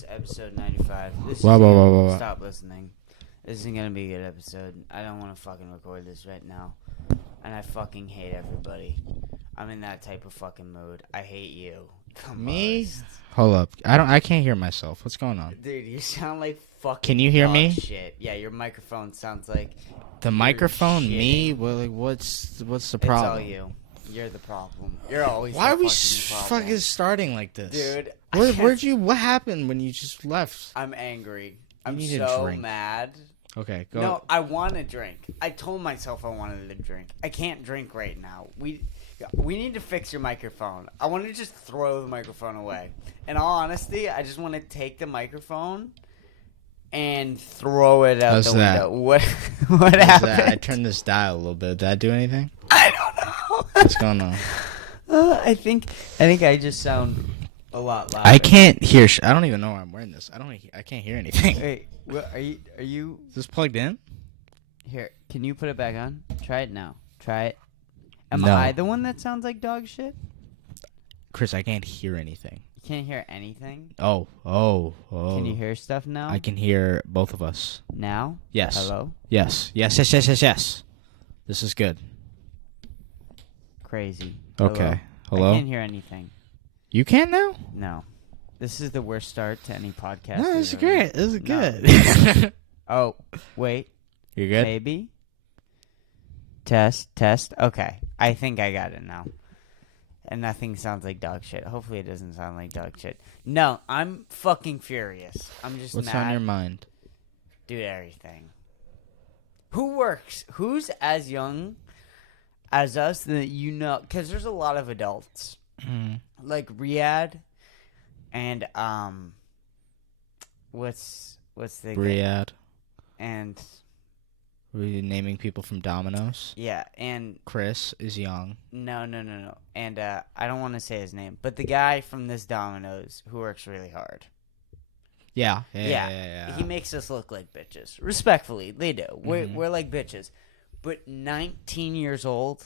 It's episode 95. Stop listening. This isn't gonna be a good episode. I don't want to fucking record this right now. And I fucking hate everybody. I'm in that type of fucking mood. I hate you. Me? Hold up. I can't hear myself. What's going on? Dude, you sound like fucking Can you hear me? shit. Yeah, your microphone sounds like... The microphone? shitting. Me? Well, like, what's the problem? It's all you. You're the problem. You're always Why the are we fucking starting like this? Dude, What happened when you just left? I'm angry. I'm need a so drink. mad. Okay, go. No, I want to drink. I told myself I wanted to drink. I can't drink right now. We need to fix your microphone. I want to just throw the microphone away. In all honesty, I just want to take the microphone and throw it out the window. What happened? I turned this dial a little bit. Did that do anything? I don't know. What's going on? I think I just sound a lot louder. I can't hear. I don't even know why I'm wearing this. I can't hear anything. Wait, are you? Is this plugged in? Here, can you put it back on? Try it now. Try it. Am No. I the one that sounds like dog shit? Chris, I can't hear anything. You can't hear anything? Oh. Can you hear stuff now? I can hear both of us. Now? Yes. Hello? Yes. This is good. Crazy. Okay. Hello? I can't hear anything. You can now? No. This is the worst start to any podcast. No, this is we've ever- great. This is No. good. Oh, wait. You're good? Maybe? Test. Okay. I think I got it now. And nothing sounds like dog shit. Hopefully it doesn't sound like dog shit. No, I'm fucking furious. I'm just What's mad. on your mind? Dude, everything. Who's as young as us that you know? Because there's a lot of adults. Like Riyadh and, what's the guy? Riyadh. And, Were you naming people from Domino's? yeah, and... Kris is young. No. And, I don't want to say his name, but the guy from this Domino's who works really hard. Yeah. He makes us look like bitches. Respectfully, they do. We're like bitches. But 19 years old...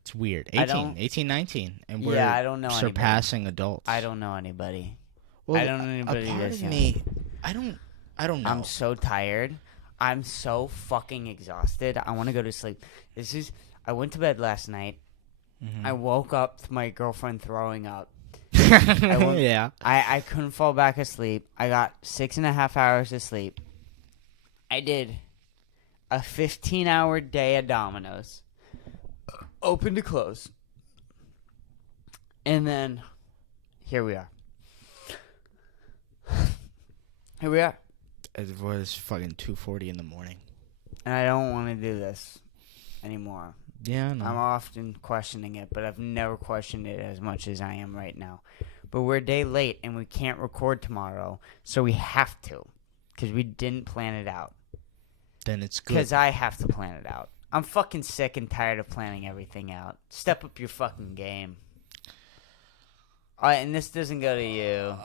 It's weird. I 18, 19. And we're I don't know surpassing adults. I don't know anybody. Well, I don't know anybody a part that's of young. me, I don't know. I'm so tired. I'm so fucking exhausted. I want to go to sleep. I went to bed last night. I woke up to my girlfriend throwing up. Yeah. I couldn't fall back asleep. I got 6.5 hours of sleep. I did a 15-hour day at Domino's. Open to close. And then, here we are. It was fucking 2:40 in the morning. And I don't want to do this anymore. Yeah, I know. I'm often questioning it, but I've never questioned it as much as I am right now. But we're a day late, and we can't record tomorrow, so we have to, because we didn't plan it out. Then it's good. Because I have to plan it out. I'm fucking sick and tired of planning everything out. Step up your fucking game. And this doesn't go to you.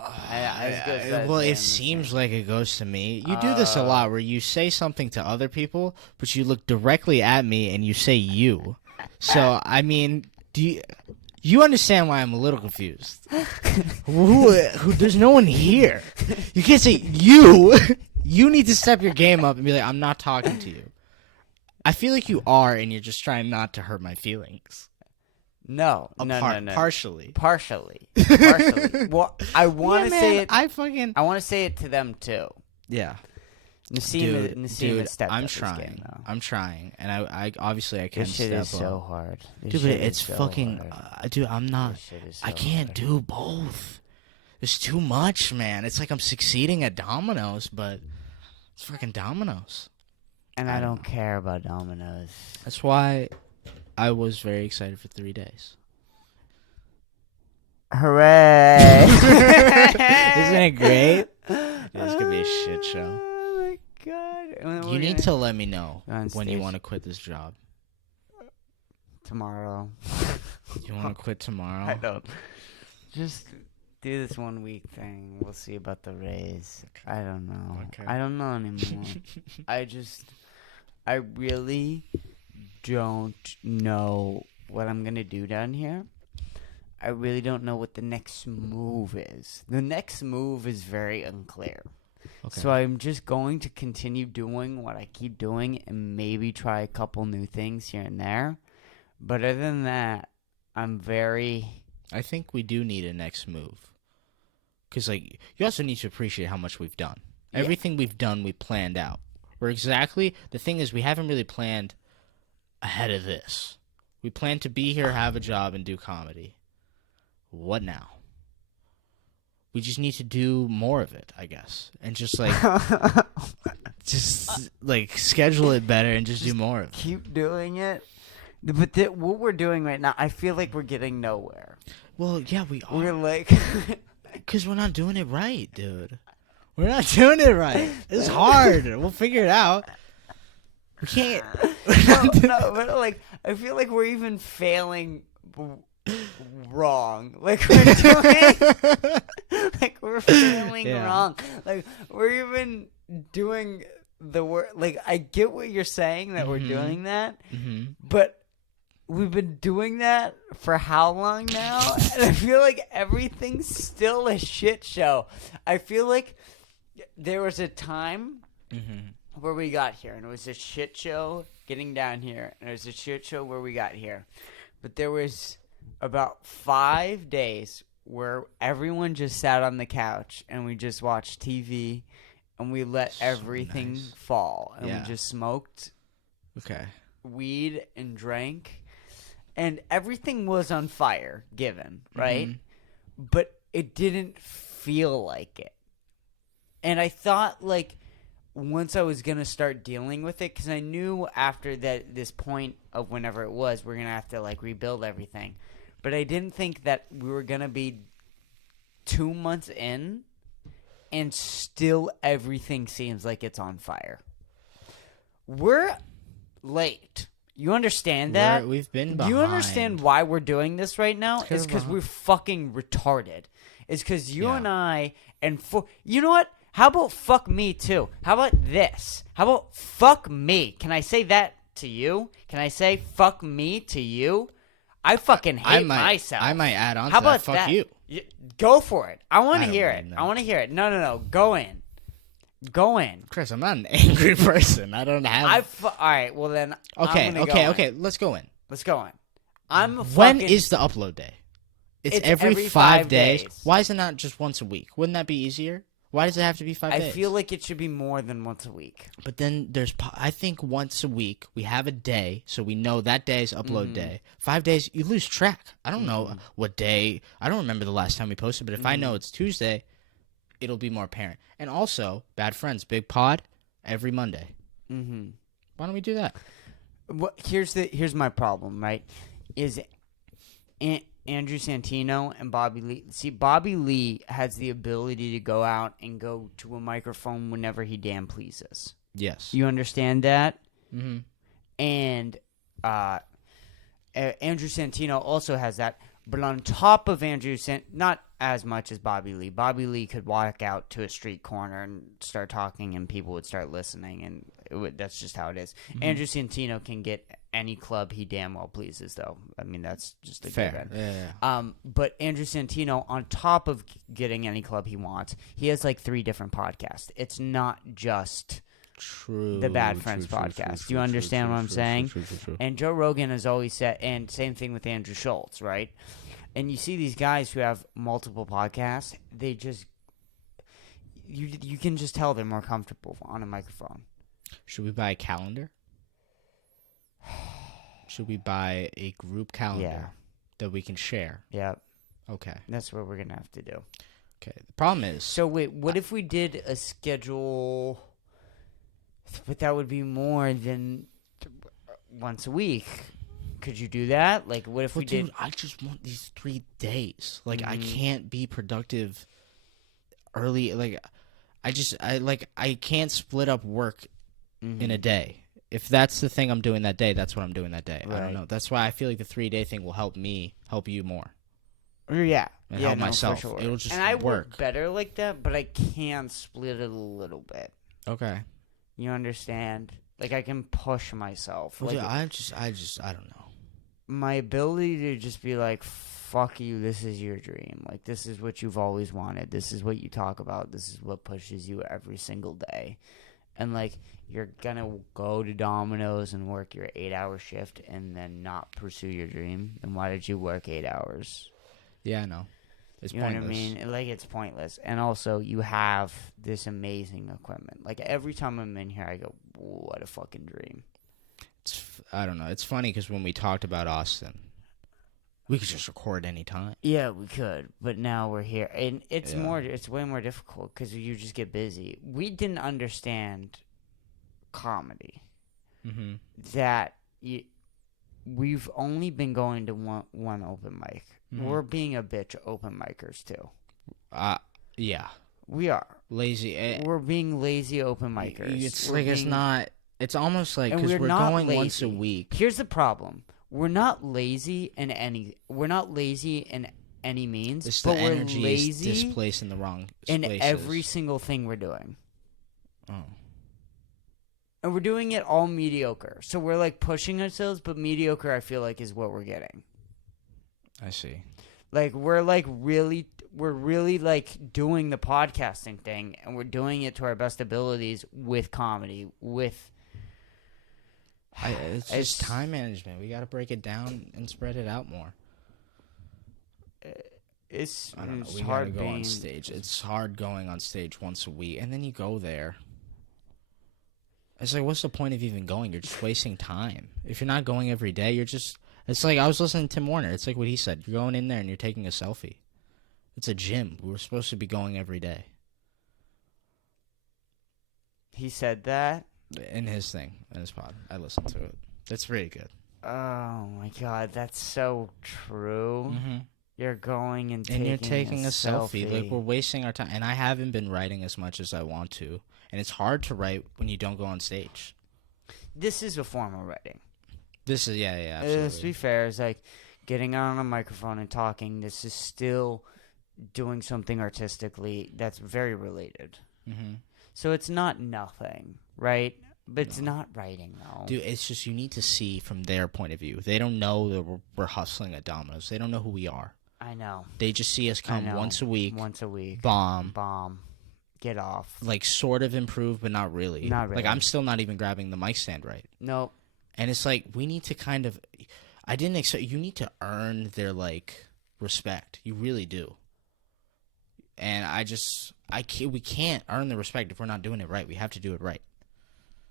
Well, it seems like it goes to me. You do this a lot where you say something to other people, but you look directly at me and you say you. So, I mean, do you understand why I'm a little confused? There's no one here. You can't say you. You need to step your game up and be like, I'm not talking to you. I feel like you are, and you're just trying not to hurt my feelings. No. Partially. Well, I want to say it. I want to say it to them too. Yeah. Nassim has stepped I'm up his trying. game, though. I'm trying, and I obviously I can This shit step is up. so hard. Dude, but it's fucking. Dude, I'm not. This shit is so I can't hard. do both. There's too much, man. It's like I'm succeeding at Domino's, but it's fucking Domino's. And I don't care about Domino's. That's why I was very excited for 3 days. Hooray! Isn't it great? Dude, this could be a shit show. Oh my god! You need to let me know On when you stage. want to quit this job. Tomorrow. You want to quit tomorrow? I don't. Just do this 1 week thing. We'll see about the raise. I don't know. Okay. I don't know anymore. I really don't know what I'm gonna do down here. I really don't know what the next move is. The next move is very unclear. Okay. So I'm just going to continue doing what I keep doing and maybe try a couple new things here and there. But other than that, I think we do need a next move. Because, like, you also need to appreciate how much we've done. Yeah. Everything we've done, we planned out. The thing is, we haven't really planned ahead of this. We plan to be here, have a job, and do comedy. What now? We just need to do more of it, I guess. And just, like, schedule it better and just do more of it. Keep doing it. But what we're doing right now, I feel like we're getting nowhere. Well, yeah, we are. We're like... Because we're not doing it right, dude. We're not doing it right. It's hard. We'll figure it out. We can't... no, but, like, I feel like we're even failing wrong. Like, we're doing... like, we're failing wrong. Like, we're even doing the work... Like, I get what you're saying, that we're doing that, but... We've been doing that for how long now? And I feel like everything's still a shit show. I feel like there was a time where we got here, and it was a shit show getting down here, and it was a shit show where we got here. But there was about 5 days where everyone just sat on the couch, and we just watched TV, and we let everything fall. And we just smoked weed and drank. And everything was on fire, given, right? But it didn't feel like it. And I thought, like, once I was going to start dealing with it, because I knew after this point of whenever it was, we're going to have to, like, rebuild everything. But I didn't think that we were going to be 2 months in, and still everything seems like it's on fire. We're late. You understand that? We've been behind. Do you understand why we're doing this right now? It's because we're fucking retarded. It's because you and I you know what? How about fuck me too? How about this? How about fuck me? Can I say that to you? Can I say fuck me to you? I fucking hate myself. I might add on to that. Fuck you. Go for it. I want to hear it. I want to hear it. No. Go in. Go in. Chris, I'm not an angry person. I don't have... all right, well then... Okay, let's go in. Let's go in. When is the upload day? It's every 5 days. Why is it not just once a week? Wouldn't that be easier? Why does it have to be 5 days? I feel like it should be more than once a week. But then I think once a week, we have a day, so we know that day is upload day. 5 days, you lose track. I don't know what day... I don't remember the last time we posted, but if I know it's Tuesday... it'll be more apparent. And also, Bad Friends, Big Pod, every Monday. Why don't we do that? Well, here's my problem, right? Is Andrew Santino and Bobby Lee. See, Bobby Lee has the ability to go out and go to a microphone whenever he damn pleases. Yes. You understand that? And Andrew Santino also has that. But on top of Andrew not as much as Bobby Lee. Bobby Lee could walk out to a street corner and start talking, and people would start listening, and that's just how it is. Andrew Santino can get any club he damn well pleases, though. I mean, that's just a fair. Yeah. But Andrew Santino, on top of getting any club he wants, he has like 3 different podcasts. It's not just... the Bad Friends podcast. Do you understand what I'm saying? True. And Joe Rogan has always said, and same thing with Andrew Schultz, right? And you see these guys who have multiple podcasts, they just, you can just tell they're more comfortable on a microphone. Should we buy a calendar? Should we buy a group calendar that we can share? Yeah. Okay. That's what we're going to have to do. Okay. The problem is... So wait, what if we did a schedule... But that would be more than once a week. Could you do that? Like, what if we did? I just want these 3 days. Like, I can't be productive early. Like, I can't split up work in a day. If that's the thing I'm doing that day, that's what I'm doing that day. Right. I don't know. That's why I feel like the 3-day thing will help me help you more. Yeah. And help myself. For sure. It'll just and I work better like that, but I can split it a little bit. Okay. You understand? Like, I can push myself. Well, like, I don't know. my ability to just be like, fuck you, this is your dream. Like, this is what you've always wanted. This is what you talk about. This is what pushes you every single day. And, like, you're going to go to Domino's and work your 8-hour shift and then not pursue your dream. Then why did you work 8 hours? Yeah, I know. It's you pointless. know what I mean? Like, it's pointless. And also, you have this amazing equipment. Like, every time I'm in here, I go, what a fucking dream. I don't know. It's funny because when we talked about Austin, we could just record any time. Yeah, we could. But now we're here. And it's way more difficult because you just get busy. We didn't understand comedy. Mm-hmm. That we've only been going to one open mic. Mm-hmm. We're being a bitch open micers too. Yeah. We are. Lazy. We're being lazy open micers. It's like it's not. It's almost like because we're going lazy. Once a week. Here's the problem: we're not lazy in any means. It's but the we're energy lazy is displaced in the wrong in places. every single thing we're doing. Oh. And we're doing it all mediocre. So we're like pushing ourselves, but mediocre, I feel like, is what we're getting. I see. Like we're really like doing the podcasting thing, and we're doing it to our best abilities with comedy. It's just time management. We got to break it down and spread it out more. It's I don't know. We hard gotta go on stage. It's hard going on stage once a week, and then you go there. It's like, what's the point of even going? You're just wasting time. If you're not going every day, you're just. It's like I was listening to Tim Warner. It's like what he said. You're going in there and you're taking a selfie. It's a gym. We're supposed to be going every day. He said that? In his thing, in his pod. I listened to it. It's really good. Oh, my God. That's so true. Mm-hmm. You're going and you're taking a selfie. Like, we're wasting our time. And I haven't been writing as much as I want to. And it's hard to write when you don't go on stage. This is a form of writing. This is, yeah, absolutely. To be fair, it's like getting on a microphone and talking. This is still doing something artistically that's very related. Mm-hmm. So it's not nothing, right? But it's not writing, though. Dude, it's just you need to see from their point of view. They don't know that we're hustling at Domino's. They don't know who we are. I know. They just see us come once a week. Bomb. Get off. Like, sort of improve, but not really. Not really. Like, I'm still not even grabbing the mic stand right. Nope. And it's like, we need to kind of... I didn't expect... You need to earn their, like, respect. You really do. And we can't earn the respect if we're not doing it right. We have to do it right.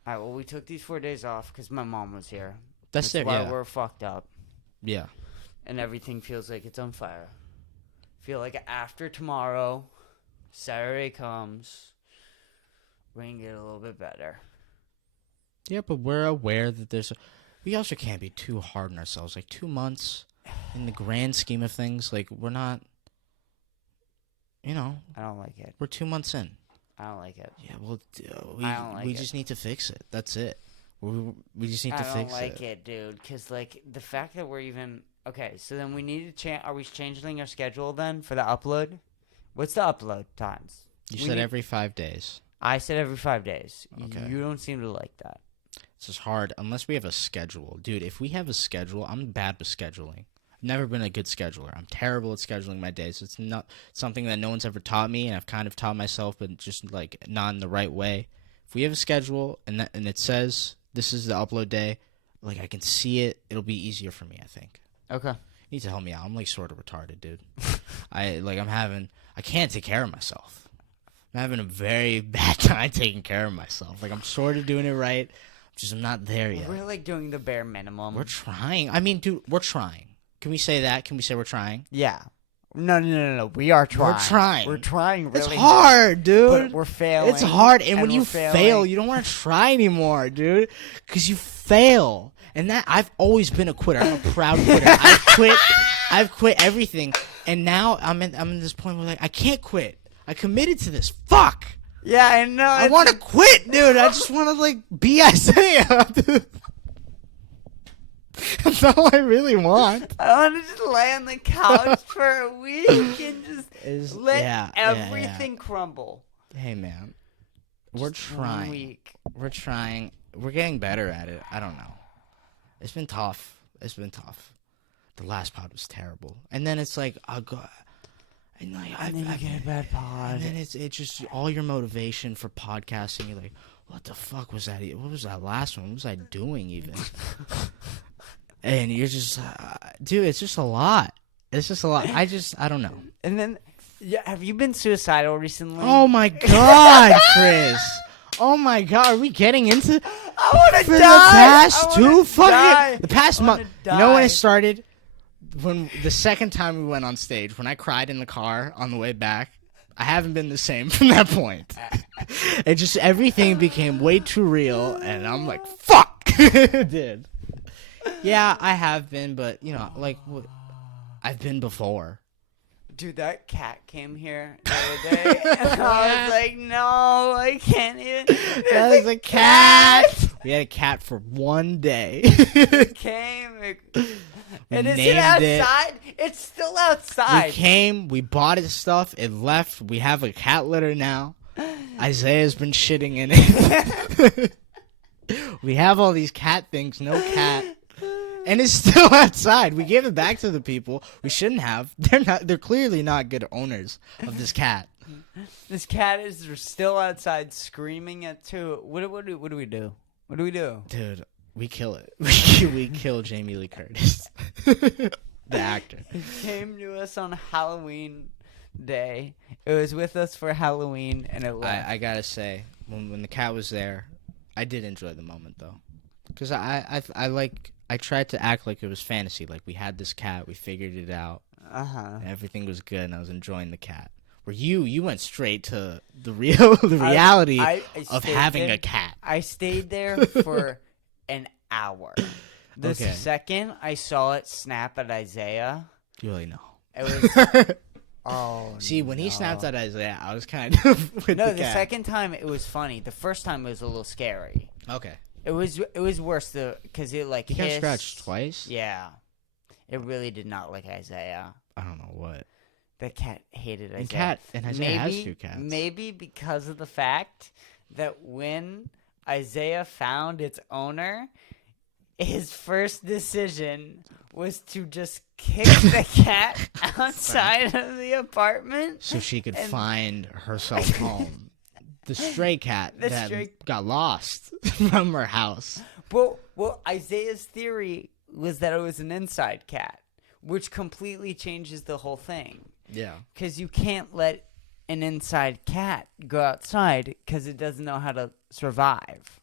All right, well, we took these 4 days off because my mom was here. That's why we're fucked up. Yeah. And everything feels like it's on fire. Feel like after tomorrow, Saturday comes, we're going to get a little bit better. Yeah, but we're aware that we also can't be too hard on ourselves. Like, 2 months in the grand scheme of things, like, we're not, I don't like it. We're 2 months in. I don't like it. Yeah, well, we just need to fix it. That's it. We just need to fix it. I don't like it, dude, because, like, the fact that we're even... Okay, so then we need to change... Are we changing our schedule, then, for the upload? What's the upload times? You said every 5 days. I said every 5 days. Okay. You don't seem to like that. It's just hard, unless we have a schedule. Dude, if we have a schedule, I'm bad with scheduling. I've never been a good scheduler. I'm terrible at scheduling my days. It's not something that no one's ever taught me, and I've kind of taught myself, but just, like, not in the right way. If we have a schedule, and it says this is the upload day, like, I can see it, it'll be easier for me, I think. Okay. You need to help me out. I'm, like, sort of retarded, dude. I can't take care of myself. I'm having a very bad time taking care of myself. Like, I'm sort of doing it right. I'm not there yet. We're, like, doing the bare minimum. We're trying. I mean, dude, we're trying. Can we say that? Can we say we're trying? Yeah. No. We are trying. We're trying. We're trying really hard. It's hard, dude. But we're failing. It's hard. And when you fail, you don't want to try anymore, dude. Because you fail. And I've always been a quitter. I'm a proud quitter. I've quit everything. And now I'm in this point where, like, I can't quit. I committed to this. Fuck. Yeah, I know. I want to quit, dude. I just want to, like, be Isaiah, dude. That's all I really want. I want to just lay on the couch for a week and just let everything crumble. Hey, man. We're trying. We're trying. We're getting better at it. I don't know. It's been tough. the last pod was terrible. And then it's like, I'll go, and like, and then you get a bad pod. And then it's just all your motivation for podcasting. You're like, what the fuck was that? What was that last one? What was I doing even? And you're just, dude, it's just a lot. It's just a lot. I don't know. And then, have you been suicidal recently? Oh my God, Kris. Oh my God, are we getting into? I want to die. The past two fucking the past month. Die. You know when it started? When the second time we went on stage, when I cried in the car on the way back, I haven't been the same from that point. It just everything became way too real, and I'm like, fuck, dude. Yeah, I have been, but you know, like I've been before. Dude, that cat came here the other day, and I was like, no, I can't even. That was a cat. We had a cat for one day. It came. And is it outside? It's still outside. We came, we bought his stuff, it left. We have a cat litter now. Isaiah's been shitting in it. We have all these cat things, no cat. And it's still outside. We gave it back to the people. We shouldn't have. They're clearly not good owners of this cat. This cat is still outside screaming at 2. What do we do? What do we do? Dude, we kill it. We kill Jamie Lee Curtis. The actor. He came to us on Halloween day. It was with us for Halloween, and it left. I gotta say, when the cat was there, I did enjoy the moment, though. Because I tried to act like it was fantasy. Like, we had this cat, we figured it out. Everything was good, and I was enjoying the cat. Where you went straight to the reality of having a cat. I stayed there for an hour. The second I saw it snap at Isaiah, you really know. It was. Oh. See, when he snapped at Isaiah, I was kind of with the cat. second time it was funny. The first time it was a little scary. Okay. It was worse because it like hissed. Got scratched twice. Yeah, it really did not like Isaiah. I don't know what. The cat hated Isaiah. And Isaiah has 2 cats. Maybe because of the fact that when Isaiah found its owner, his first decision was to just kick the cat outside of the apartment so she could find herself home. The stray cat got lost from her house. Well, Isaiah's theory was that it was an inside cat, which completely changes the whole thing. Yeah. Because you can't let an inside cat go outside because it doesn't know how to survive.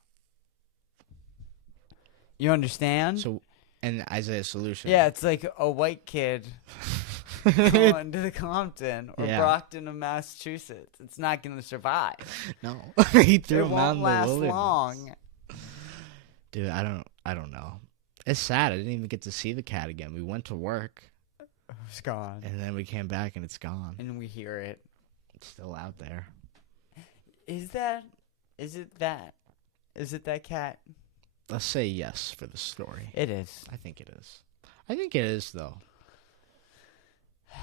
You understand? So, and Isaiah's solution. Yeah, it's like a white kid going to the Compton or Brockton of Massachusetts. It's not going to survive. No. He threw him out in the wilderness. wilderness. Long. Dude, I don't know. It's sad. I didn't even get to see the cat again. We went to work. It's gone. And then we came back and it's gone. And we hear it. It's still out there. Is it that cat? Let's say yes for the story. It is. I think it is, though.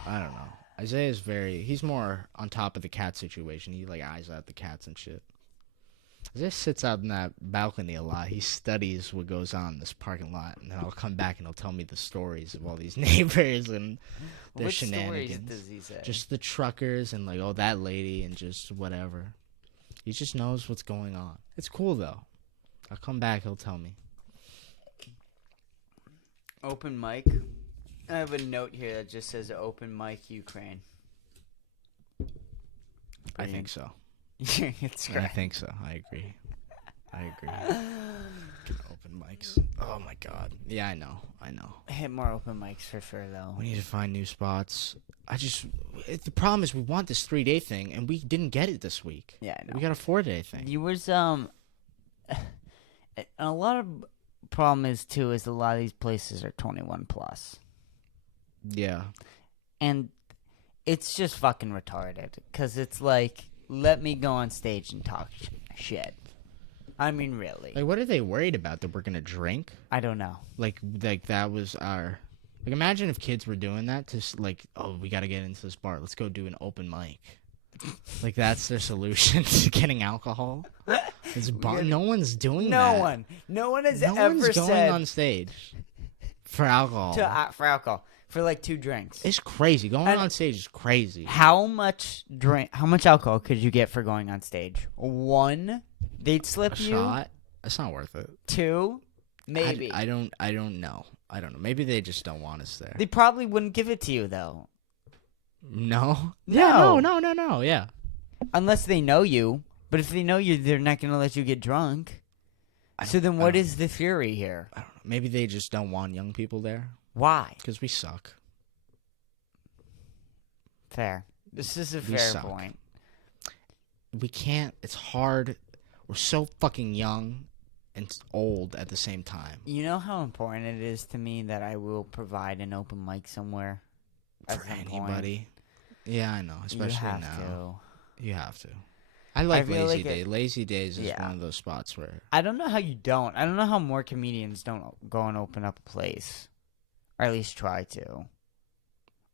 I don't know. Isaiah's he's more on top of the cat situation. He like eyes out the cats and shit. Isaiah sits out in that balcony a lot. He studies what goes on in this parking lot, and then I'll come back and he'll tell me the stories of all these neighbors and their shenanigans. What stories does he say? Just the truckers and like, oh, that lady and just whatever. He just knows what's going on. It's cool though. I'll come back, he'll tell me. Open mic. I have a note here that just says open mic Ukraine. I think so. It's great. I think so. I agree. Open mics. Oh my god. Yeah, I know. Hit more open mics for sure, though. We need to find new spots. The problem is we want this 3-day thing, and we didn't get it this week. Yeah, I know. We got a 4-day thing. You was a lot of problem is too is a lot of these places are 21 plus. Yeah. And it's just fucking retarded because it's like, let me go on stage and talk shit. I mean, really. Like, what are they worried about? That we're gonna drink? I don't know. Like that was our. Like, imagine if kids were doing that to like, oh, we gotta get into this bar. Let's go do an open mic. Like, that's their solution to getting alcohol. No one's doing that. No one has no ever one's going said on stage For alcohol. For alcohol. For like 2 drinks. It's crazy. Going on stage is crazy. How much alcohol could you get for going on stage? 1, they'd slip a you. Shot? That's not worth it. 2, maybe. I don't know. I don't know. Maybe they just don't want us there. They probably wouldn't give it to you though. No. No. Yeah, no. Yeah. Unless they know you. But if they know you, they're not going to let you get drunk. So then what is the theory here? I don't know. Maybe they just don't want young people there. Why? Because we suck. Fair. This is a fair point. We can't. It's hard. We're so fucking young and old at the same time. You know how important it is to me that I will provide an open mic somewhere? For anybody. Point. Yeah, I know. Especially you have now. You have to. I like Lazy Days. Lazy Days is one of those spots where... I don't know how you don't. I don't know how more comedians don't go and open up a place. Or at least try to.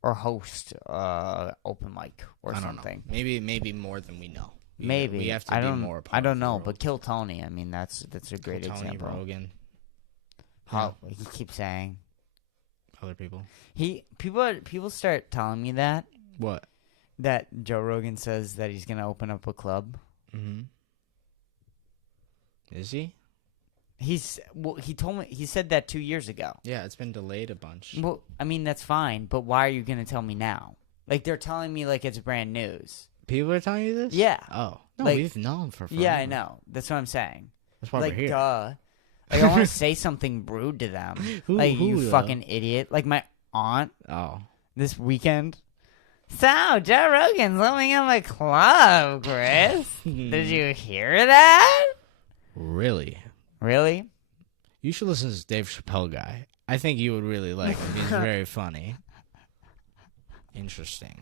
Or host open mic or something. Know. Maybe more than we know. Maybe. We have to be more I don't know, but Kill Tony, I mean, that's a great Tony example. Tony Rogan. How he keeps saying. Other people. People start telling me that. What? That Joe Rogan says that he's going to open up a club. Mm-hmm. Is he? He told me, he said that 2 years ago. Yeah, it's been delayed a bunch. Well, I mean, that's fine, but why are you going to tell me now? Like, they're telling me like it's brand news. People are telling you this? Yeah. Oh. No, like, we've known for forever. Yeah, I know. That's what I'm saying. That's why like, we're here. Duh. Like, I want to say something rude to them. You fucking idiot. Like, my aunt. Oh. This weekend. So, Joe Rogan's opening up a club, Kris. Did you hear that? Really? Really? You should listen to this Dave Chappelle guy. I think you would really like him. He's very funny. Interesting.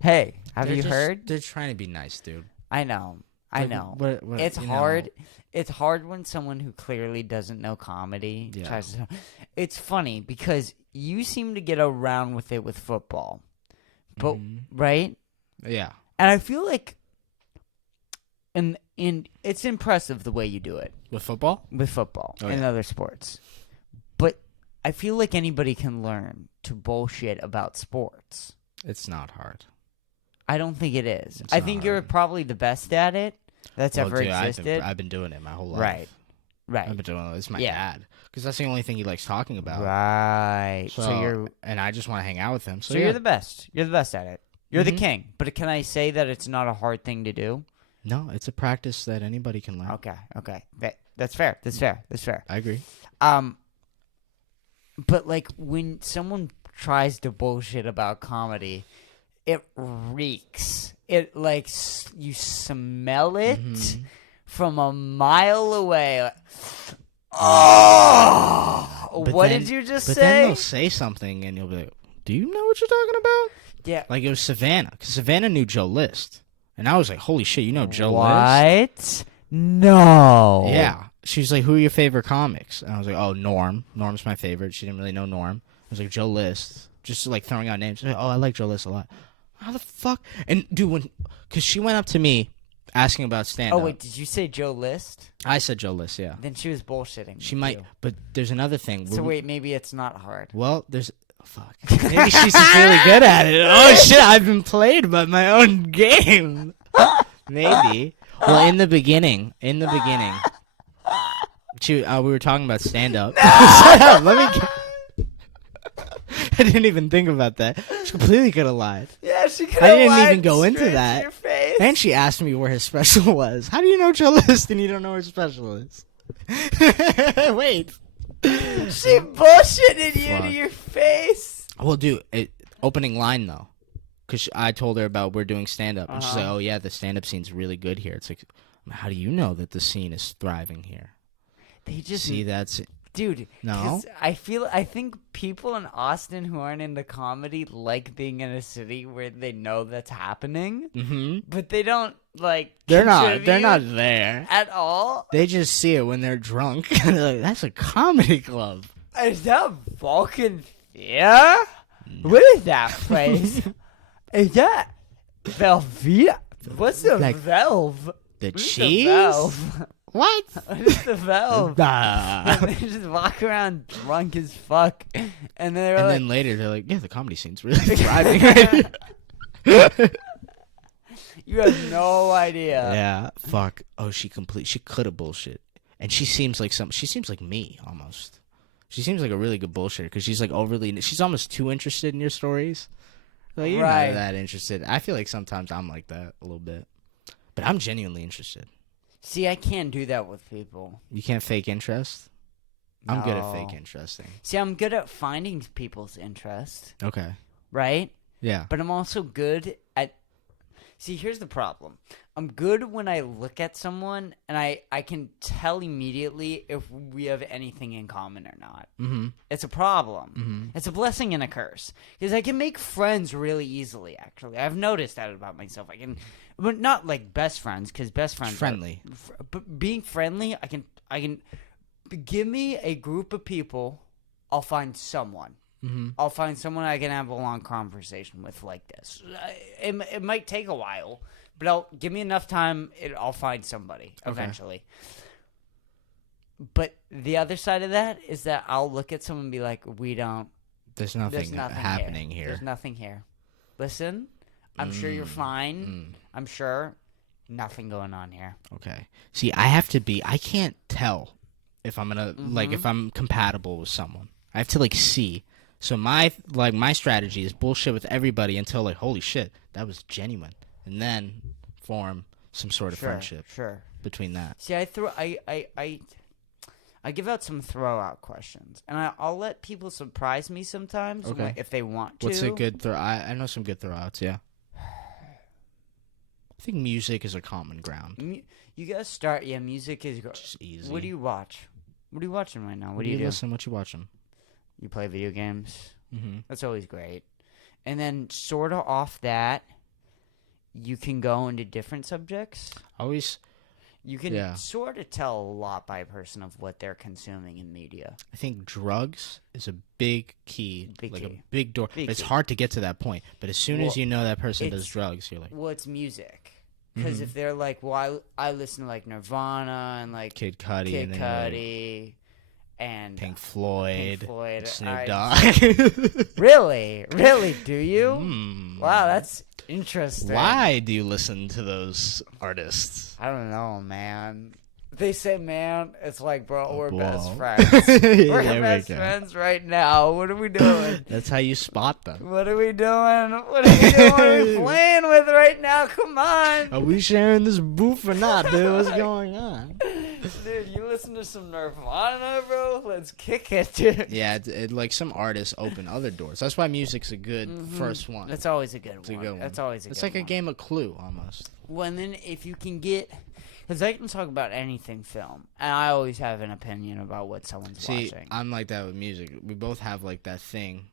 Hey, have you heard? They're trying to be nice, dude. I know. I know. It's hard. It's hard when someone who clearly doesn't know comedy tries to. It's funny because you seem to get around with it with football. But right? Yeah. And I feel like and it's impressive the way you do it. With football? With football and other sports. But I feel like anybody can learn to bullshit about sports. It's not hard. I don't think it is. I think you're probably the best at it that's ever existed. I've been doing it my whole life. Right. I've been doing it. It's my dad. Because that's the only thing he likes talking about. Right. And I just want to hang out with him. So you're the best. You're the best at it. You're the king. But can I say that it's not a hard thing to do? No, it's a practice that anybody can learn. Okay. That's fair. That's fair. I agree. But like when someone tries to bullshit about comedy, it reeks. It like you smell it from a mile away. What did you just say? But then they'll say something and you'll be like, do you know what you're talking about? Yeah. Like it was Savannah. Because Savannah knew Joe List. And I was like, holy shit, you know Joe List? What? No. Yeah. She was like, who are your favorite comics? And I was like, oh, Norm. Norm's my favorite. She didn't really know Norm. I was like, Joe List. Just like throwing out names. Like, oh, I like Joe List a lot. How the fuck? And dude, because she went up to me asking about stand-up. Oh, wait, did you say Joe List? I said Joe List, yeah. Then she was bullshitting. She might, but there's another thing. So wait, maybe it's not hard. Well, there's... Oh, fuck. Maybe she's just really good at it. Oh, shit, I've been played by my own game. Maybe. Well, in the beginning, we were talking about stand-up. Shut up, let me... I didn't even think about that. She completely could have lied. Yeah, she could have lied. I didn't even go into that. To your face. And she asked me where his special was. How do you know Joe List and you don't know where his special is? Wait. She bullshitted you to your face. Well, dude, opening line, though. Because I told her about we're doing stand-up. And she's like, oh, yeah, the stand-up scene's really good here. It's like, how do you know that the scene is thriving here? They just... See, that's... Dude, no? I think people in Austin who aren't into comedy like being in a city where they know that's happening, but they don't like. They're not there at all. They just see it when they're drunk. They're like, that's a comedy club. Is that Vulcan Theater? No. What is that place? Is that Velveeta? What's the like Velve? The What's cheese? The Velve? What? What is the valve? Nah. And they just walk around drunk as fuck, and then later they're like, yeah, the comedy scene's really thriving. You have no idea. Yeah, fuck. Oh, she could have bullshit, and she seems like me almost. She seems like a really good bullshitter because she's like she's almost too interested in your stories. Like, you're not that interested. I feel like sometimes I'm like that a little bit, but I'm genuinely interested. See, I can't do that with people. You can't fake interest? No. I'm good at fake interesting. See, I'm good at finding people's interest. Okay. Right? Yeah. But I'm also good at... See, here's the problem. I'm good when I look at someone and I can tell immediately if we have anything in common or not. Mm-hmm. It's a problem. Mm-hmm. It's a blessing and a curse. Because I can make friends really easily, actually. I've noticed that about myself. I can... But not like best friends, because best friends friendly. But being friendly, I can give me a group of people, I'll find someone. Mm-hmm. I'll find someone I can have a long conversation with like this. It might take a while, but give me enough time, I'll find somebody eventually. Okay. But the other side of that is that I'll look at someone and be like, There's nothing happening here. There's nothing here. Listen, I'm sure you're fine. I'm sure. Nothing going on here. Okay. See, I can't tell if I'm gonna, like, if I'm compatible with someone. I have to, like, see. So my strategy is bullshit with everybody until, like, holy shit, that was genuine. And then form some sort of friendship between that. See, I give out some throw out questions, and I'll let people surprise me sometimes if they want to. What's a good throw? I know some good throw outs, yeah. I think music is a common ground. You gotta start. Yeah, music is just easy. What do you watch? What are you watching right now? What do you do? Listen? What you watching? You play video games. Mm-hmm. That's always great. And then sort of off that, you can go into different subjects. You can sort of tell a lot by a person of what they're consuming in media. I think drugs is a big key, a big door. Big it's key. hard to get to that point. But as soon as you know that person does drugs, you're like... Well, it's music. Because if they're like, well, I listen to like Nirvana and like... Kid Cudi. And Pink Floyd. Snoop Dogg. Really? Really? Do you? Wow, that's interesting. Why do you listen to those artists? I don't know, man. They say, man, it's like, bro, we're best friends. We're best friends right now. What are we doing? That's how you spot them. What are we doing? What are we doing? What are we playing with right now? Come on. Are we sharing this booth or not, dude? What's going on? Dude, you listen to some Nirvana, bro? Let's kick it, dude. Yeah, like some artists open other doors. That's why music's a good first one. That's always a good one. It's a good one. That's always a good one. It's like a game of Clue, almost. Well, and then if you can get... Because I can talk about anything film, and I always have an opinion about what someone's watching. See, I'm like that with music. We both have like that thing.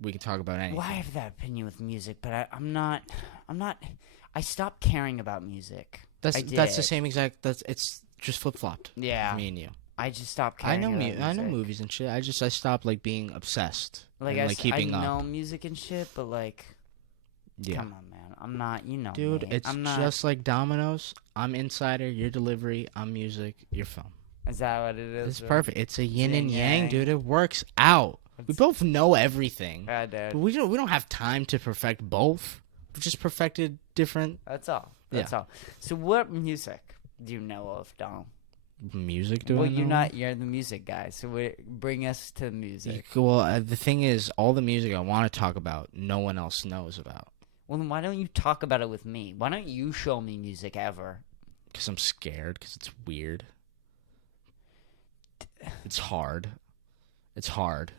We can talk about anything. Well, I have that opinion with music, but I'm not. I stopped caring about music. That's the same exact. It's just flip flopped. Yeah, me and you. I just stopped caring. I know movies and shit. I stopped like being obsessed. Keeping up. I know music and shit, but like, come on, man. I'm not, Dude, me. it's just like Domino's. I'm insider, you're delivery, I'm music, you're film. Is that what it is? It's perfect. It's a yin and yang, dude. It works out. We both know everything. Yeah, dude. But we don't have time to perfect both. We've just perfected different. That's all. That's all. So what music do you know of, Dom? Music, do I know? You're the music guy, so bring us to music. Well, the thing is, all the music I want to talk about, no one else knows about. Well, then why don't you talk about it with me? Why don't you show me music ever? Because I'm scared, because it's weird. It's hard. It's hard.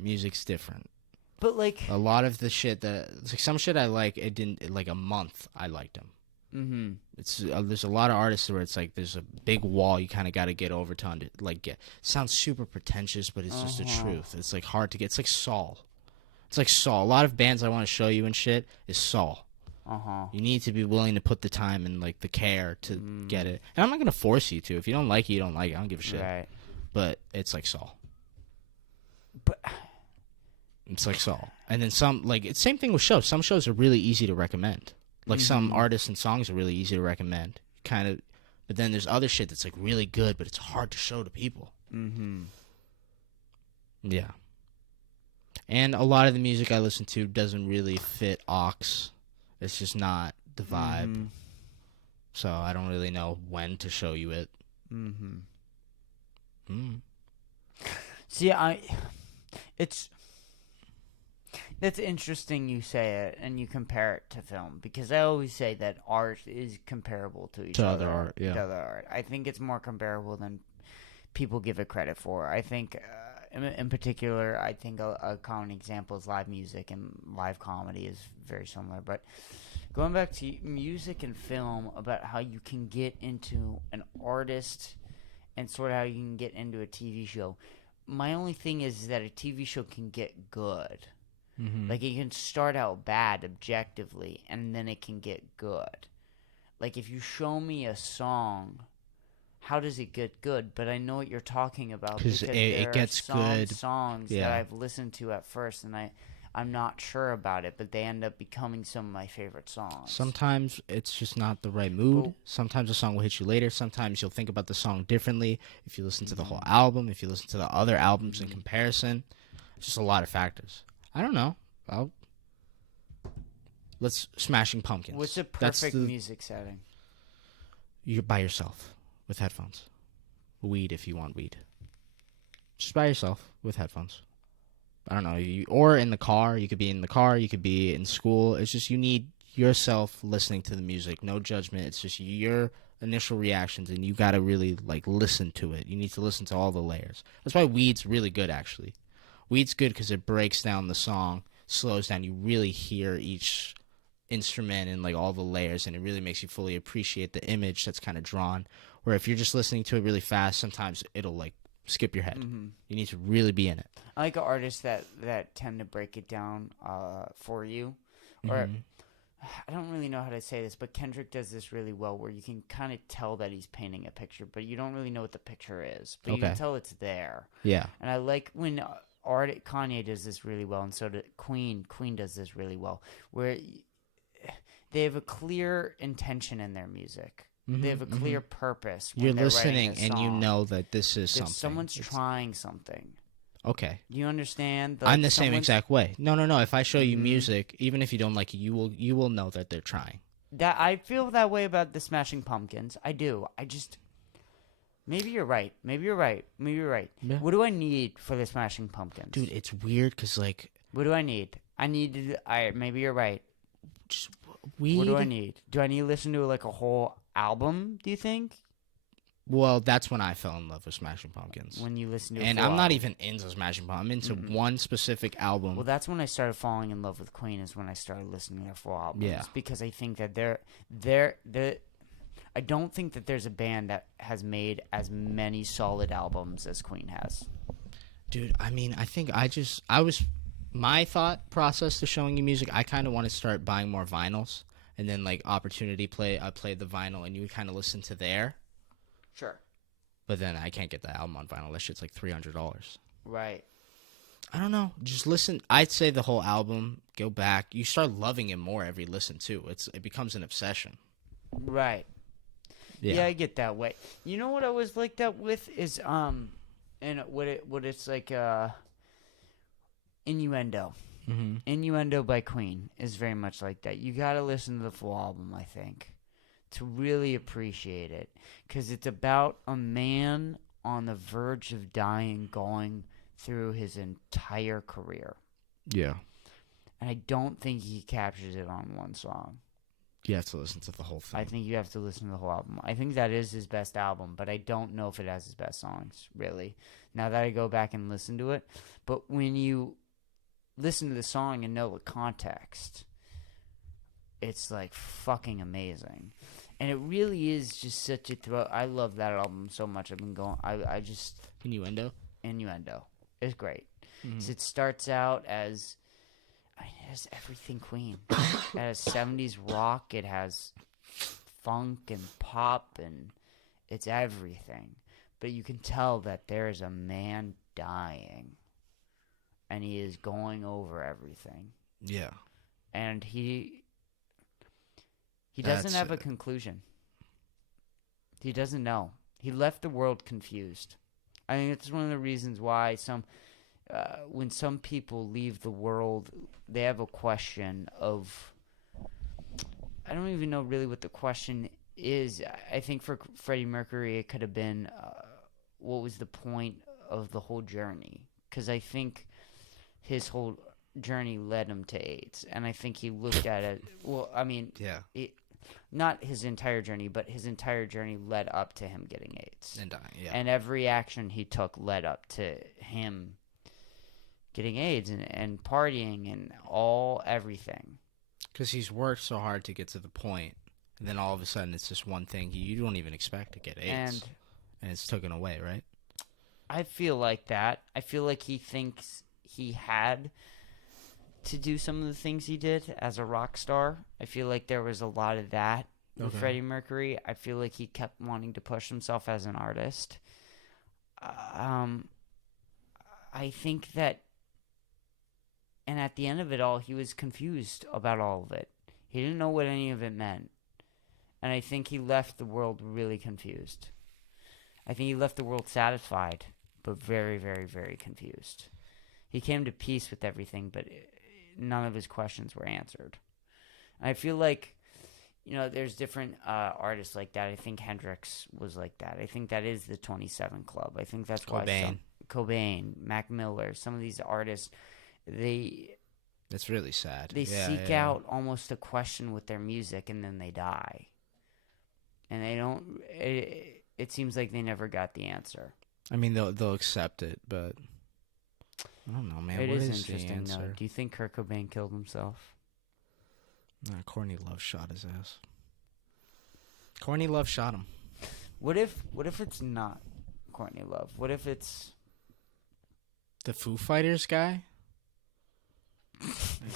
Music's different. But, like... A lot of the shit some shit I like, it didn't... Like, a month, I liked them. Mm-hmm. It's there's a lot of artists where it's like there's a big wall you kind of got to get over to get. Sounds super pretentious, but it's just the truth. It's like hard to get. It's like Saul. A lot of bands I want to show you and shit is Saul. You need to be willing to put the time and like the care to get it. And I'm not gonna force you to. If you don't like it, you don't like it. I don't give a shit. Right. But it's like Saul. But it's like Saul. And then some it's same thing with shows. Some shows are really easy to recommend. Like some artists and songs are really easy to recommend. But then there's other shit that's like really good, but it's hard to show to people. Mm-hmm. Yeah. And a lot of the music I listen to doesn't really fit aux. It's just not the vibe. Mm-hmm. So I don't really know when to show you it. Mm-hmm. Mm. See, that's interesting you say it and you compare it to film, because I always say that art is comparable to each other. Other art, yeah. To other art. I think it's more comparable than people give it credit for. I think, in particular, I think a common example is live music, and live comedy is very similar. But going back to music and film, about how you can get into an artist and sort of how you can get into a TV show. My only thing is that a TV show can get good. Mm-hmm. Like, it can start out bad objectively, and then it can get good. Like, if you show me a song, how does it get good? But I know what you're talking about, because it gets good. Songs that I've listened to at first, and I'm not sure about it, but they end up becoming some of my favorite songs. Sometimes it's just not the right mood. Sometimes a song will hit you later. Sometimes you'll think about the song differently if you listen to the whole album, if you listen to the other albums in comparison. It's just a lot of factors. I don't know. Let's Smashing Pumpkins. What's a perfect music setting? You're by yourself with headphones. Weed if you want weed. Just by yourself with headphones. I don't know. Or in the car. You could be in the car. You could be in school. It's just you need yourself listening to the music. No judgment. It's just your initial reactions, and you got to really like listen to it. You need to listen to all the layers. That's why weed's really good, actually. Weed's good because it breaks down the song, slows down. You really hear each instrument and like all the layers, and it really makes you fully appreciate the image that's kind of drawn. Where if you're just listening to it really fast, sometimes it'll like skip your head. Mm-hmm. You need to really be in it. I like artists that tend to break it down for you. Or I don't really know how to say this, but Kendrick does this really well, where you can kind of tell that he's painting a picture, but you don't really know what the picture is. But you can tell it's there. Yeah. And I like when Kanye does this really well, and so does Queen. Queen does this really well, where they have a clear intention in their music. They have a clear purpose. When you're they're listening, writing a and you song. know that this is something. Someone's trying something. Okay. You understand? I'm the same exact way. No. If I show you music, even if you don't like it, you will know that they're trying. That I feel that way about the Smashing Pumpkins. I do. I just maybe you're right. Yeah. What do I need for the Smashing Pumpkins? Dude, it's weird because like. What do I need? Maybe you're right. Just weed. What do I need? Do I need to listen to like a whole album? Do you think? Well, that's when I fell in love with Smashing Pumpkins. When you listen to, and I'm not even into Smashing Pumpkins. I'm into one specific album. Well, that's when I started falling in love with Queen. Is when I started listening to their full albums. Yeah. Because I think that they're I don't think that there's a band that has made as many solid albums as Queen has. Dude, I mean, I think my thought process to showing you music, I kind of want to start buying more vinyls, and then like Opportunity I played the vinyl, and you would kind of listen to there. Sure. But then I can't get the album on vinyl. That shit's like $300. Right. I don't know. Just listen. I'd say the whole album. Go back. You start loving it more every listen too. It becomes an obsession. Right. Yeah, I get that way. You know what I was like that with is and what it's like Innuendo. Mm-hmm. Innuendo by Queen is very much like that. You got to listen to the full album, I think, to really appreciate it, because it's about a man on the verge of dying going through his entire career. Yeah. And I don't think he captures it on one song. You have to listen to the whole thing. I think you have to listen to the whole album. I think that is his best album, but I don't know if it has his best songs, really, now that I go back and listen to it. But when you listen to the song and know the context, it's like fucking amazing. And it really is just such a throw. I love that album so much. I've been going. I just Innuendo. It's great. Mm-hmm. So it starts out as, it has everything Queen. It has 70s rock. It has funk and pop, and it's everything. But you can tell that there is a man dying, and he is going over everything. Yeah. And he doesn't have a conclusion. He doesn't know. He left the world confused. I think it's one of the reasons why when some people leave the world, they have a question of, I don't even know really what the question is. I think for Freddie Mercury, it could have been, what was the point of the whole journey? Because I think his whole journey led him to AIDS, and I think he looked at it. Well, I mean, not his entire journey, but his entire journey led up to him getting AIDS and dying. Yeah, and every action he took led up to him getting AIDS and partying and everything. Because he's worked so hard to get to the point, and then all of a sudden it's just one thing you don't even expect to get AIDS, and it's taken away, right? I feel like that. I feel like he thinks he had to do some of the things he did as a rock star. I feel like there was a lot of that with Freddie Mercury. I feel like he kept wanting to push himself as an artist. I think that, and at the end of it all, he was confused about all of it. He didn't know what any of it meant. And I think he left the world really confused. I think he left the world satisfied, but very, very, very confused. He came to peace with everything, but none of his questions were answered. And I feel like, there's different artists like that. I think Hendrix was like that. I think that is the 27 Club. I think that's why Cobain, Mac Miller, some of these artists, it's really sad. They seek out almost a question with their music, and then they die. And they don't. It seems like they never got the answer. I mean, they'll accept it, but I don't know, man. It what is the interesting, answer? though. Do you think Kurt Cobain killed himself? Nah, Courtney Love shot his ass. Courtney Love shot him. What if it's not Courtney Love? What if it's the Foo Fighters guy?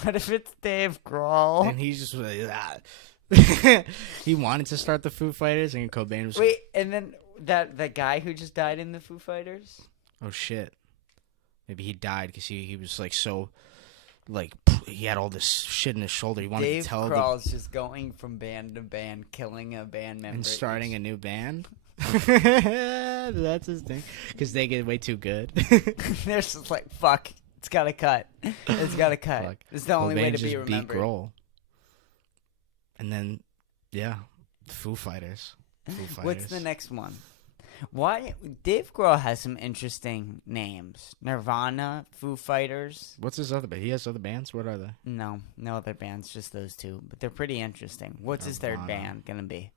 What if it's Dave Grohl? And he's just like, he wanted to start the Foo Fighters, and Cobain was and then that guy who just died in the Foo Fighters? Oh shit! Maybe he died because he was like so, like he had all this shit in his shoulder. He wanted to tell Dave Grohl's just going from band to band, killing a band member and starting a new band. That's his thing because they get way too good. They're just like, fuck. It's gotta cut. It's gotta cut. Fuck. It's the only Cobain way to just be remembered. Beat Grohl. And then, Foo Fighters. What's the next one? Why Dave Grohl has some interesting names. Nirvana, Foo Fighters. What's his other band? He has other bands? What are they? No other bands, just those two. But they're pretty interesting. What's his third band gonna be?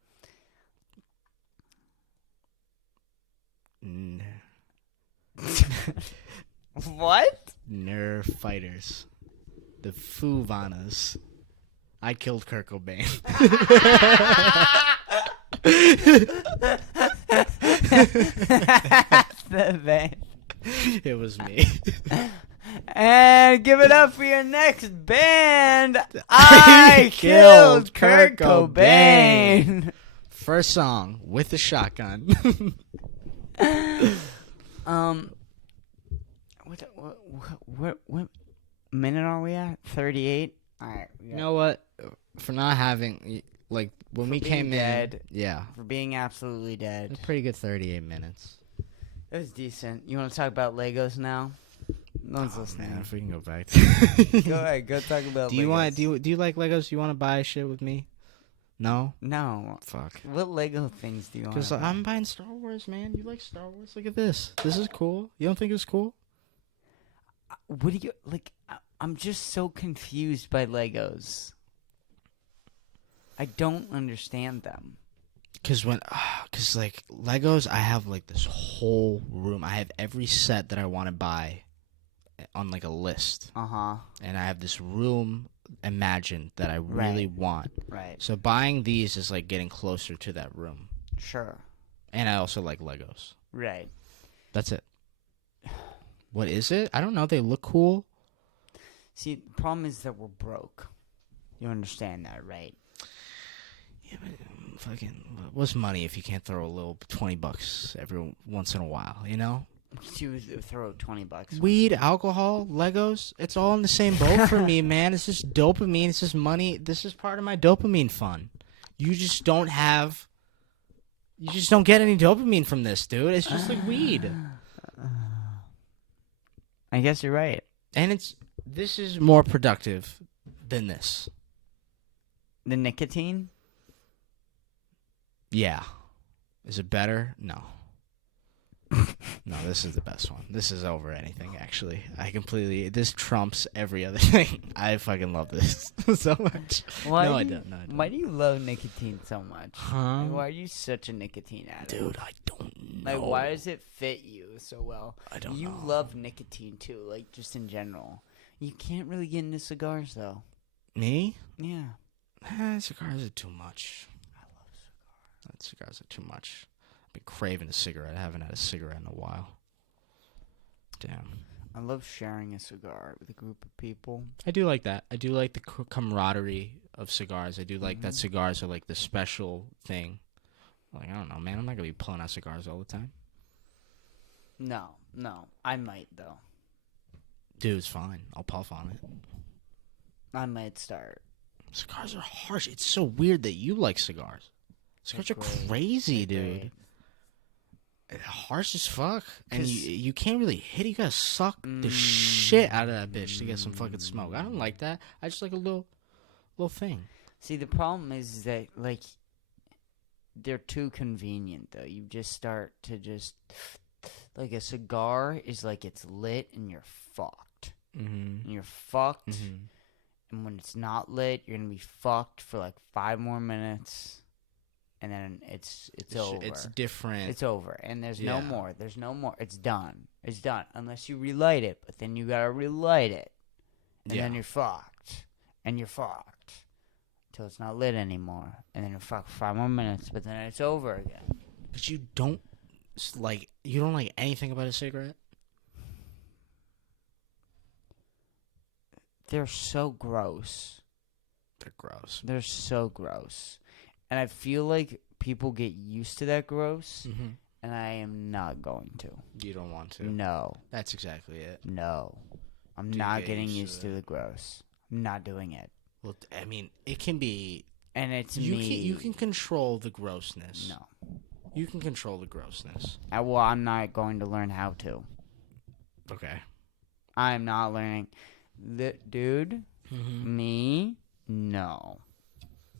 What? Nerve Fighters. The Foo Vanas. I killed Kurt Cobain. The band. It was me. And give it up for your next band. I killed Kurt Cobain. First song with a shotgun. What minute are we at? 38. All right. You know what? For not having when we came dead, in, for being absolutely dead. a pretty good 38 minutes. It was decent. You want to talk about Legos now? No one's listening. Man, if we can go back to Go ahead. Go talk about. Do you like Legos? Do you want to buy shit with me? No. No. Fuck. What Lego things do you want? Because I'm buying Star Wars, man. You like Star Wars? Look at this. This is cool. You don't think it's cool? What do you like? I'm just so confused by Legos. I don't understand them. Because Legos, I have like this whole room. I have every set that I want to buy on like a list. And I have this room imagined that I really want. Right. So buying these is like getting closer to that room. Sure. And I also like Legos. Right. That's it. What is it? I don't know. They look cool. See, the problem is that we're broke. You understand that, right? Yeah, but fucking, what's money if you can't throw a little $20 every once in a while, you know? You throw $20. Weed, alcohol, Legos, it's all in the same boat for me, man. It's just dopamine. It's just money. This is part of my dopamine fun. You just don't have You just don't get any dopamine from this, dude. It's just like weed. I guess you're right. And this is more productive than this. The nicotine? Yeah. Is it better? No. No, this is the best one. This is over anything, actually. This trumps every other thing. I fucking love this so much. I don't. Why do you love nicotine so much? Huh? Like, why are you such a nicotine addict? Dude, I don't know. Like, why does it fit you so well? I don't know. You love nicotine, too, like, just in general. You can't really get into cigars, though. Me? Yeah. Cigars are too much. I love cigars. Cigars are too much. I've been craving a cigarette. I haven't had a cigarette in a while. Damn. I love sharing a cigar with a group of people. I do like that. I do like the camaraderie of cigars. I do like that cigars are like the special thing. Like, I don't know, man. I'm not going to be pulling out cigars all the time. No. I might, though. Dude, it's fine. I'll puff on it. I might start. Cigars are harsh. It's so weird that you like cigars. Cigars are crazy, dude. Harsh as fuck. And you can't really hit it. You gotta suck the shit out of that bitch to get some fucking smoke. I don't like that. I just like a little thing. See, the problem is that, like, they're too convenient, though. You just start to like, a cigar is like it's lit and you're fucked. And you're fucked. And when it's not lit, you're gonna be fucked for like 5 more minutes. And then it's over. It's different. It's over. And there's no more. There's no more. It's done. It's done. Unless you relight it. But then you gotta relight it. And then you're fucked. And you're fucked. Until it's not lit anymore. And then you're fucked for 5 more minutes. But then it's over again. But you don't like anything about a cigarette? They're so gross. They're gross. They're so gross. And I feel like people get used to that gross, and I am not going to. You don't want to? No. That's exactly it. No. I'm not getting used to the gross. I'm not doing it. Well, I mean, it can be... And it's me. You can control the grossness. No. You can control the grossness. Well, I'm not going to learn how to. Okay. I'm not learning. Dude, me, no.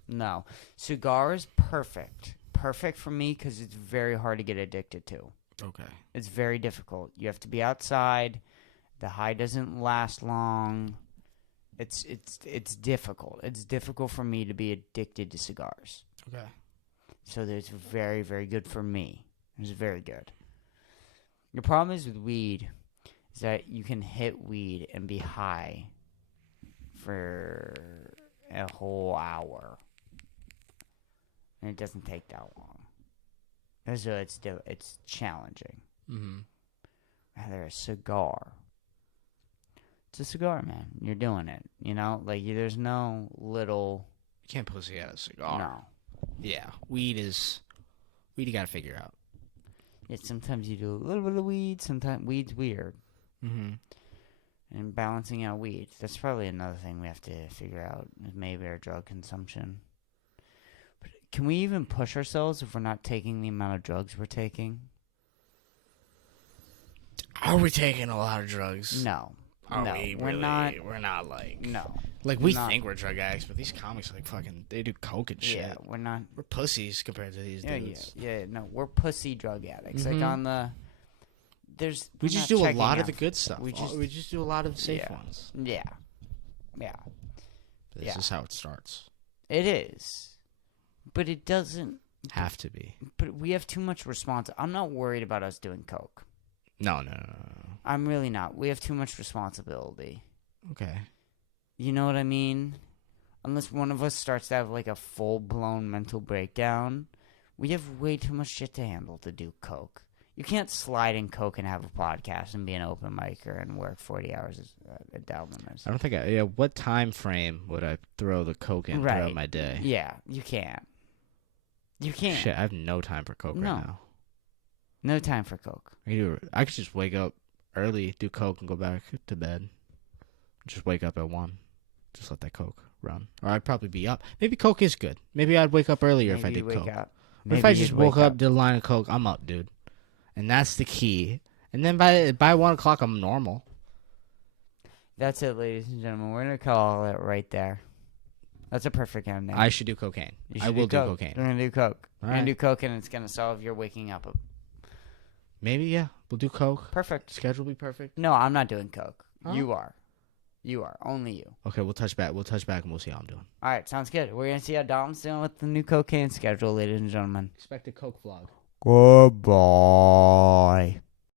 No. Cigar is perfect. Perfect for me because it's very hard to get addicted to. Okay. It's very difficult. You have to be outside. The high doesn't last long. It's difficult. It's difficult for me to be addicted to cigars. Okay. So it's very, very good for me. It's very good. Your problem is with weed is that you can hit weed and be high for a whole hour. And it doesn't take that long. So it's challenging. Rather a cigar. It's a cigar, man. You're doing it. You know? Like, there's no little... You can't pussy out a cigar. No. Yeah. Weed you gotta figure out. Yeah, sometimes you do a little bit of weed. Sometimes weed's weird. And balancing out weed. That's probably another thing we have to figure out. Is maybe our drug consumption. But can we even push ourselves if we're not taking the amount of drugs we're taking? Are we taking a lot of drugs? No. We're not. We're not like. No. Like, we think we're drug addicts, but these comics, like, fucking, they do coke and shit. Yeah, we're not. We're pussies compared to these dudes. Yeah, no, we're pussy drug addicts. Like, on the. We just do a lot of the good stuff. We just do a lot of the safe ones. Yeah. This is how it starts. It is. But it doesn't. Have to be. But we have too much responsibility. I'm not worried about us doing coke. No. I'm really not. We have too much responsibility. Okay. You know what I mean? Unless one of us starts to have, like, a full-blown mental breakdown, we have way too much shit to handle to do coke. You can't slide in coke and have a podcast and be an open micer and work 40 hours at Dalvin's. I don't think what time frame would I throw the coke in throughout my day? Yeah, you can't. You can't. Shit, I have no time for coke right now. No time for coke. I could just wake up early, do coke, and go back to bed. Just wake up at 1. Just let that coke run. Or I'd probably be up. Maybe coke is good. Maybe I'd wake up earlier if I did coke. What if I just woke up, did a line of coke? I'm up, dude. And that's the key. And then by 1 o'clock, I'm normal. That's it, ladies and gentlemen. We're going to call it right there. That's a perfect ending. I should do cocaine. I will do cocaine. We're going to do coke. We're going to do coke, and it's going to solve your waking up. Maybe, yeah. We'll do coke. Perfect. Schedule will be perfect. No, I'm not doing coke. Huh? You are. You are. Only you. Okay, we'll touch back. We'll touch back, and we'll see how I'm doing. All right, sounds good. We're going to see how Dom's doing with the new cocaine schedule, ladies and gentlemen. Expect a coke vlog. Goodbye.